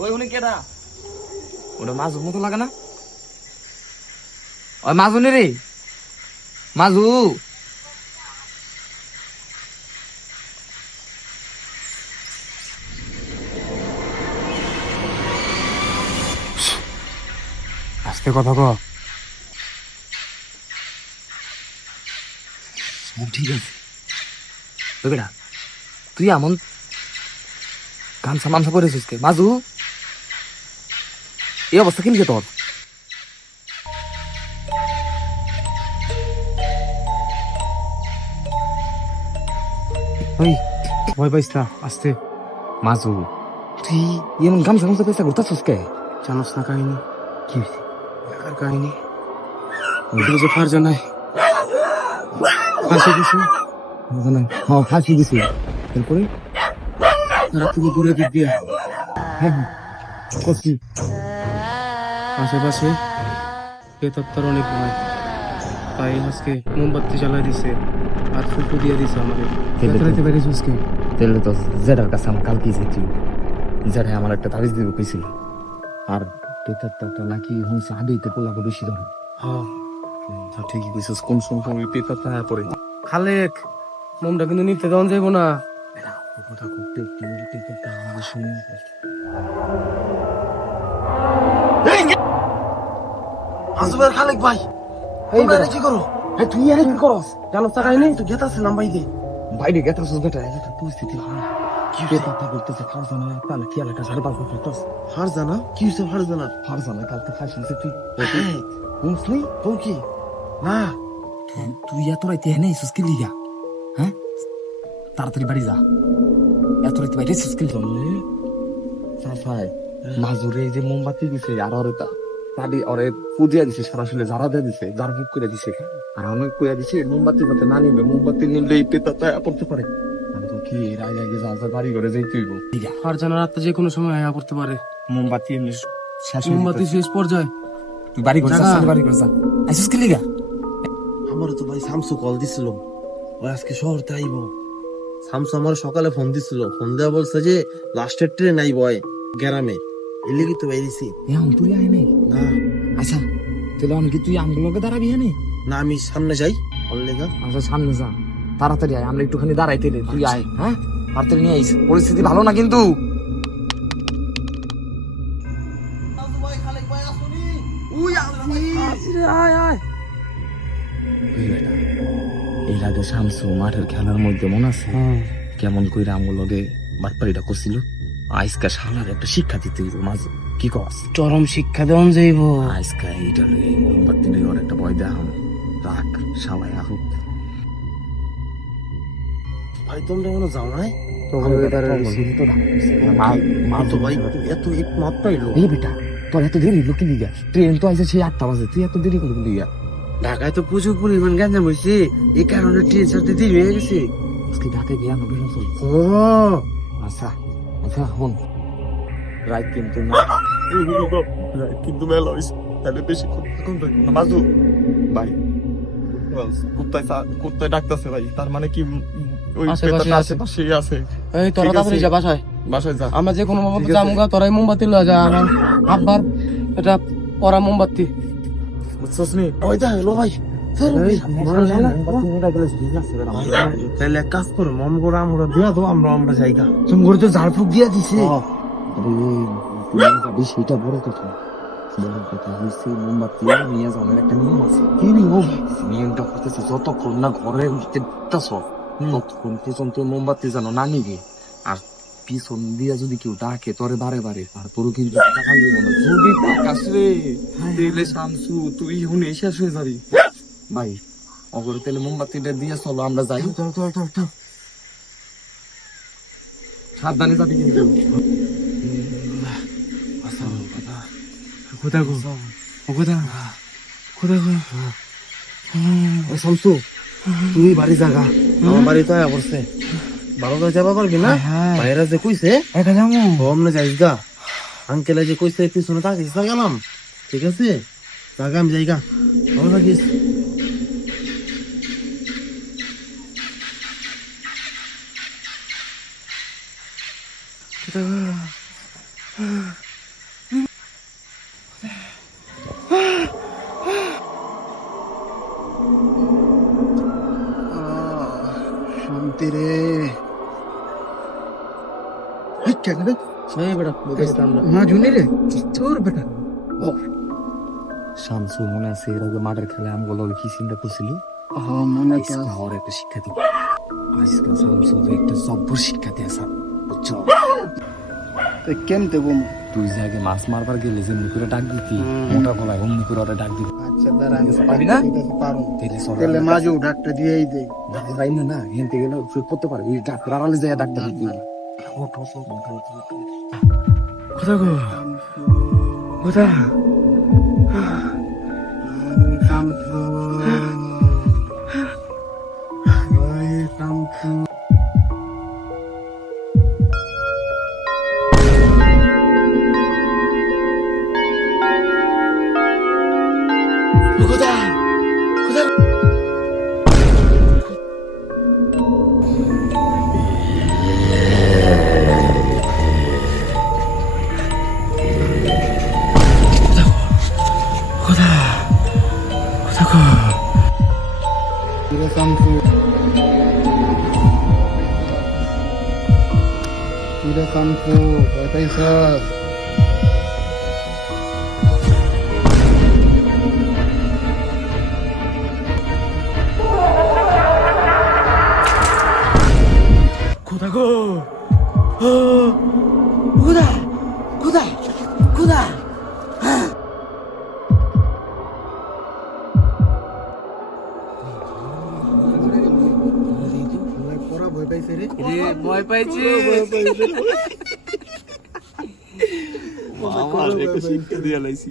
ওই উনি কেডা? ওটা মাজুর মতো লাগে না? ওই রে। মাজু। আস্তে কথা কো। ঠিক আছে। তুই এমন গামছা মামছা করেছিস কে? মাজু। এই অবস্থা কিনকে তোর? ওই ভয় পাইস না আস্তে। মাজু তুই এমন গামছা গামছা পয়সা ঘুরতাছিস কে? জানোস না কাহিনী। কি আর কাহিনী? ওইদিকে যে ফার জানাই ফাঁসি দিছে। জানাই। হ্যাঁ ফাঁসি দিছি। এরপরে? রাত্রি দূরে দিক হ্যাঁ। করছি আশেপাশে প্রেতাত্মার অনেক ভয়। তাই আজকে মোমবাতি জ্বালাই দিছে আর ফুটো দিয়ে দিছে আমাদের তেলে তো- রাতে বেরিয়েছিস কে তাহলে তো জেডার কাছে আমার কালকে যেছি জেডায় আমার একটা তাবিজ দিবে কইছিল। আর পেতারটা নাকি হইছে আবেইতে পোলাকে বেশি ধরে। হ্যাঁ। তা ঠিকই কইছিস কোন সময় প্রেতাত্মা আয়া পড়ে খালেক মোমটা কিন্তু নিতে দেওয়া যাইবো না। কথা করতে খালেক ভাই এই কি করো? তুই কি করস? জানো তা বাইরে গেতাছিস বেটা এটা পরিস্থিতি ভালো কি পেতারটা বলতেছে ফারজানা তাহলে কি এলাকা সাড়ে পাঁচ বছর তো কি হয়েছে হার ফারজানা কালকে ফাঁসি দিছে তুই হ্যাঁ, বুঝলি তো কি? না। তুই এত রাইতে হেনে সুস্কি লিগা? হ্যাঁ? তাড়াতাড়ি বাড়ি যা। এত রাইতে বাইরে সুস্কি সাফাই মাজুরে এই যে মোমবাতি দিছে আর ওরে তা তাদি ওরে পুজিয়া দিছে সরাসরি জারা দিয়ে দিছে জার মুখ করে দিছে আর অনেক কইয়া দিছে মোমবাতি যাতে না নিবে মোমবাতি নিলে এই পেতা পড়তে পারে। আমি তো কি রায় আগে যা যা বাড়ি করে যাই তুইব আর জানা রাতে যে কোনো সময় আয়া করতে পারে। মোমবাতি এমনি শেষ মোমবাতি শেষ পর্যায়ে। তুই বাড়ি করে যা বাড়ি করে যা। আইসিস কি লিগা আমার তো ভাই শামসু কল দিছিল। ওই আজকে শহর আইব। শামসু আমার সকালে ফোন দিছিল। ফোন দেওয়া বলছে যে লাস্টের ট্রেন আইব গ্রামে। এর লেগে তো বাইরেছি এখন তুই আয় নাই না। আচ্ছা তাহলে অনেক তুই আমগুলোকে দাঁড়াবি হ্যাঁ না আমি সামনে যাই ওর লেগা। আচ্ছা সামনে যা। তাড়াতাড়ি আয় আমরা একটুখানি দাঁড়াইতে দে তুই আয় হ্যাঁ? তাড়াতাড়ি নিয়ে আইস। পরিস্থিতি ভালো না কিন্তু? এর আগে শামসু মাঠের খেলার মধ্যে মনে আছে? কেমন কইরা আমগুলোকে বাটপাড়িটা করছিল? আইসকা শালার একটা শিক্ষা দিতে হইব মাঝে। কি কস? চরম শিক্ষা দেওয়া যাইব। আইসকা এইটা লই মোমবাতি লই ওর একটা ভয় দেওয়া রাখ শালাই আহুক ভাই তোমরা এখনও যাও নাই? মা তো ভাই এত এক মাত্রাই লোক এই বেটা তোর এত দেরি লোক লিগা? ট্রেন তো আইসে আটটা বাজে তুই এত দেরি করবি ঢাকায় তো প্রচুর পরিমাণ গাঁজা হয়েছে এই কারণে ট্রেন ছাড়তে দেরি হয়ে গেছে। আজকে গিয়া আচ্ছা। আচ্ছা হন। রাইট কিন্তু না। কিন্তু মেলা হয়েছে তাহলে বেশি এখন থাকব মাজু। ভাই কুত্তায় কুত্তায় ডাকতেছে ভাই। তার মানে কি ওই পেতাটা আছে। আশেপাশেই আছে। এই তোরা তাড়াতাড়ি আছে। যা বাসায়। বাসায় যা। আমরা যে কোনো। জামুগা তোরাই মোমবাতি লয়ে যা। আমার আব্বার এটা পরা মোমবাতি। বুঝছস নি? ওই দা হলো ভাই। তাহলে এক কাজ করো মম করে আমরা দিয়া তো আমরা আমরা জায়গা। তুমি করে তো ঝাড়ফুঁক দিয়া দিছে। সেটা বড় কথা। বড় কথা হয়েছে মোমবাতি নিয়ে যাওয়ার একটা নিয়ম আছে। কি নিব নিয়মটা করতেছে যতক্ষণ না ঘরে ততক্ষণ পর্যন্ত মোমবাতি যেন না নিবে। আর পিছন দিয়া যদি কেউ ডাকে তোরে বারে বারে। আর তোরও কিন্তু টাকা যদি টাকাস রে শামসু তুই হুনে শেষ হয়ে যাবি। ভাই অগরে তেলে মোমবাতিটা দিয়ে চলো আমরা যাই। সাবধানে যাবি কিন্তু। কোথা গো? কোথা কোথা গো? ওই শামসু তুই বাড়ি জাগা আমার বাড়ি তো আয়া পড়ছে। ভালো করে যাবা পারবি না? ভাইরা যে কইছে একা যাব? হোমনে যাইস গা। আঙ্কেলে যে কইছে পিছনে থাকিস না গেলাম ঠিক আছে? জাগা আমি ভালো থাকিস। শান্তি রে কেন রে? রে? তোর বেটা। শামসু মনে আছে এর আগে মাঠের খেলায় আমি কি চিন্তা করছিল? হ্যাঁ মনে আছে। হওয়ার শিক্ষা দিব আজকাল শামসু একটা সভ্য শিক্ষা দিয়ে আসা বুঝছ? তো কেমতে তুই যে আগে মাছ মারবার গেলে যে মুখে ডাক দিতি মোটা গলায় অমনি করে ওরা ডাক দিতি। আচ্ছা দাঁড়া আমি পারবি না? পারো তাহলে ডাকটা দিয়েই ডাক্তার না না হেনতে গেলে তুই করতে পারবি। ডাক্তার আড়ালে যায় ডাক্তার দিতি কোথা গো? কোথা ওই রে শামসু ভয় পাইছস কোথা গো ভয় পাইছে রে? ভয় পাইছি। আমার একটা শিক্ষা দিয়ে লাইছি।